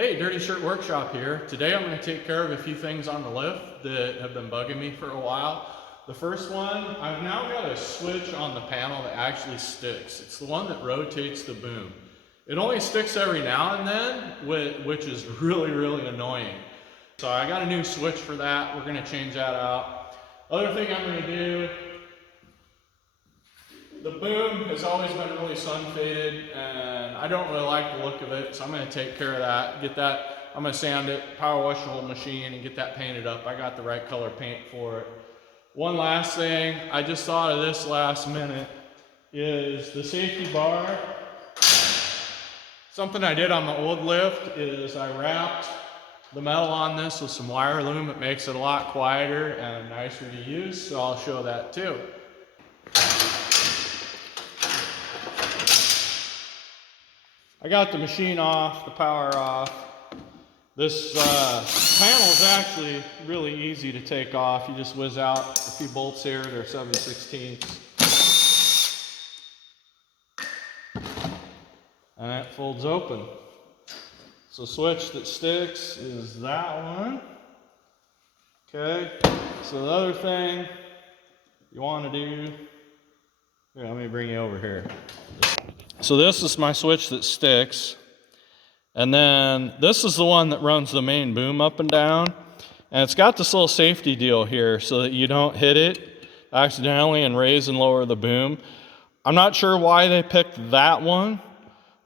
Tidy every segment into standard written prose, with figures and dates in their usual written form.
Hey, Dirty Shirt Workshop here. Today I'm going to take care of a few things on the lift that have been bugging me for a while. The first one, I've now got a switch on the panel that actually sticks. It's the one that rotates the boom. It only sticks every now and then, which is really annoying. So I got a new switch for that. We're going to change that out. Other thing I'm going to do, the boom has always been really sun faded and I don't really like the look of it, so I'm going to take care of that, get that. I'm going to sand it, power wash the whole machine and get that painted up. I got the right color paint for it. One last thing, I just thought of this last minute, is the safety bar. Something I did on my old lift is I wrapped the metal on this with some wire loom. It makes it a lot quieter and nicer to use, so I'll show that too. I got the machine off, the power off. This panel is actually really easy to take off. You just whiz out a few bolts here, they're 7/16. And that folds open. So switch that sticks is that one. Okay, so the other thing you want to do, here, let me bring you over here. So this is my switch that sticks. And then this is the one that runs the main boom up and down. And it's got this little safety deal here so that you don't hit it accidentally and raise and lower the boom. I'm not sure why they picked that one.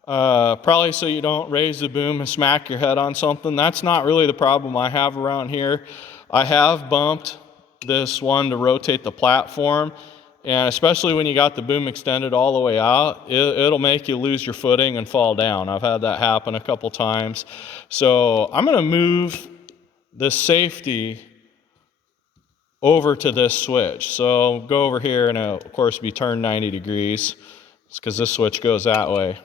Probably so you don't raise the boom and smack your head on something. That's not really the problem I have around here. I have bumped this one to rotate the platform. And especially when you got the boom extended all the way out, it'll make you lose your footing and fall down. I've had that happen a couple times. So I'm going to move the safety over to this switch. So go over here and it'll, of course, be turned 90 degrees. It's because this switch goes that way.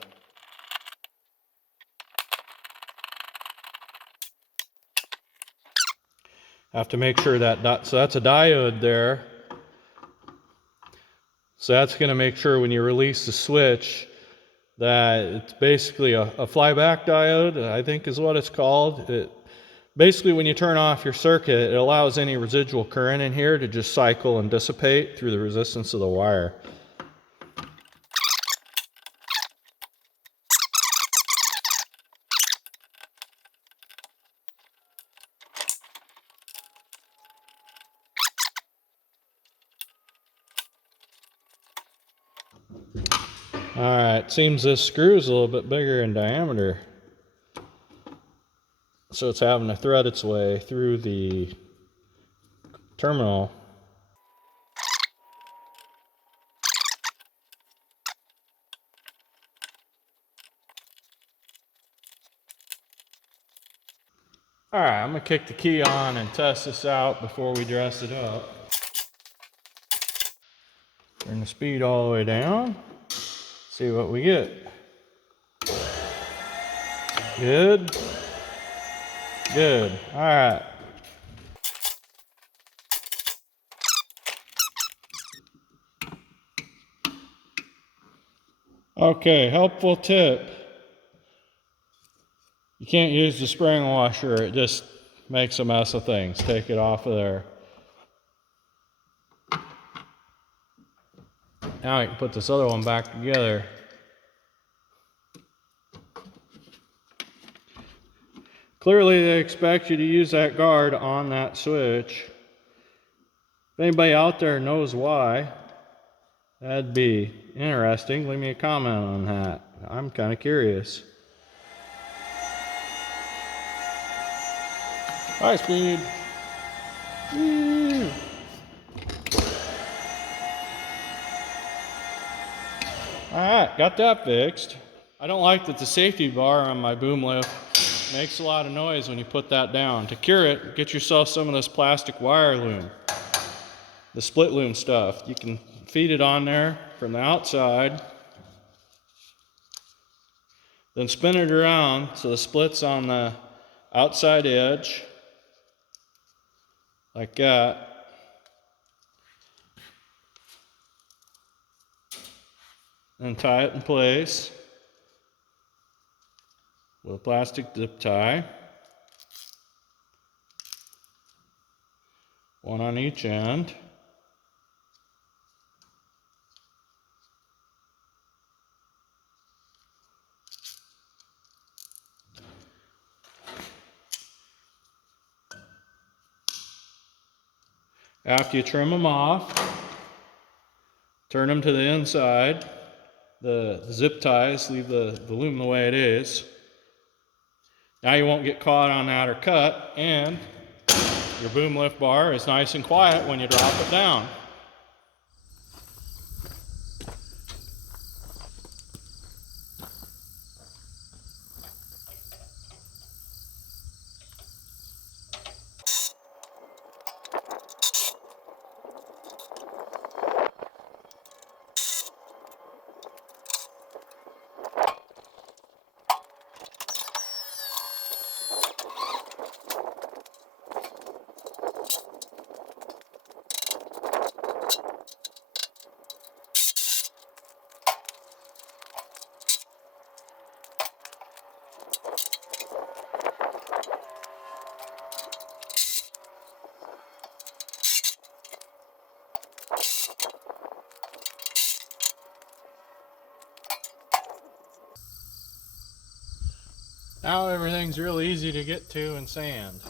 Have to make sure that, so that's a diode there. So that's going to make sure when you release the switch that it's basically a flyback diode, I think is what it's called. Basically, when you turn off your circuit, it allows any residual current in here to just cycle and dissipate through the resistance of the wire. Alright, seems this screw is a little bit bigger in diameter. So it's having to thread its way through the terminal. Alright, I'm going to kick the key on and test this out before we dress it up. Turn the speed all the way down. See what we get. Good. Good. All right. Okay, helpful tip. You can't use the spring washer. It just makes a mess of things. Take it off of there. Now I can put this other one back together. Clearly they expect you to use that guard on that switch. If anybody out there knows why, that'd be interesting. Leave me a comment on that. I'm kind of curious. High speed. Woo. Alright, got that fixed. I don't like that the safety bar on my boom lift makes a lot of noise when you put that down. To cure it, get yourself some of this plastic wire loom. The split loom stuff. You can feed it on there from the outside. Then spin it around so the split's on the outside edge. Like that. And tie it in place. with a plastic zip tie. One on each end. After you trim them off, turn them to the inside. The zip ties, leave the loom the way it is. Now you won't get caught on that or cut, and your boom lift bar is nice and quiet when you drop it down. Now everything's real easy to get to and sand.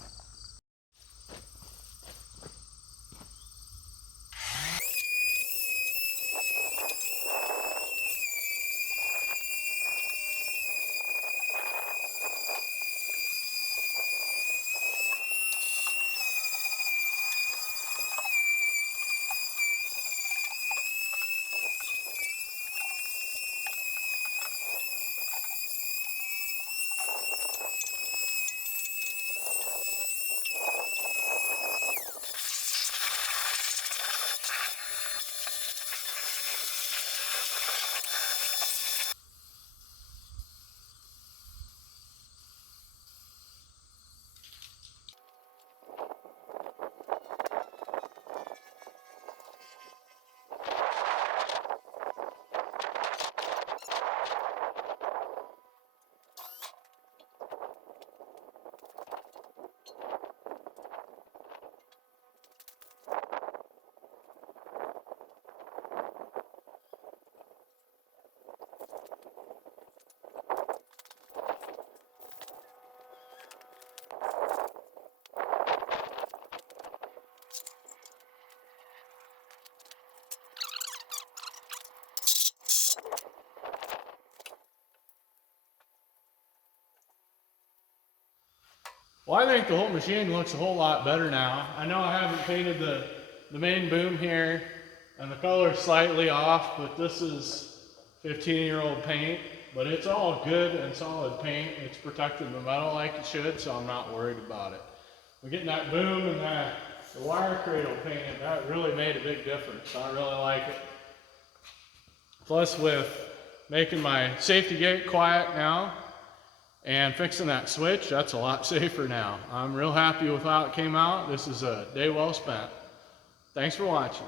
Well, I think the whole machine looks a whole lot better now. I know I haven't painted the main boom here, and the color's slightly off, but this is 15-year-old paint, but it's all good and solid paint. It's protecting the metal like it should, so I'm not worried about it. We're getting that boom and the wire cradle painted. That really made a big difference. I really like it. Plus, with making my safety gate quiet now, and fixing that switch, that's a lot safer now. I'm real happy with how it came out. This is a day well spent. Thanks for watching.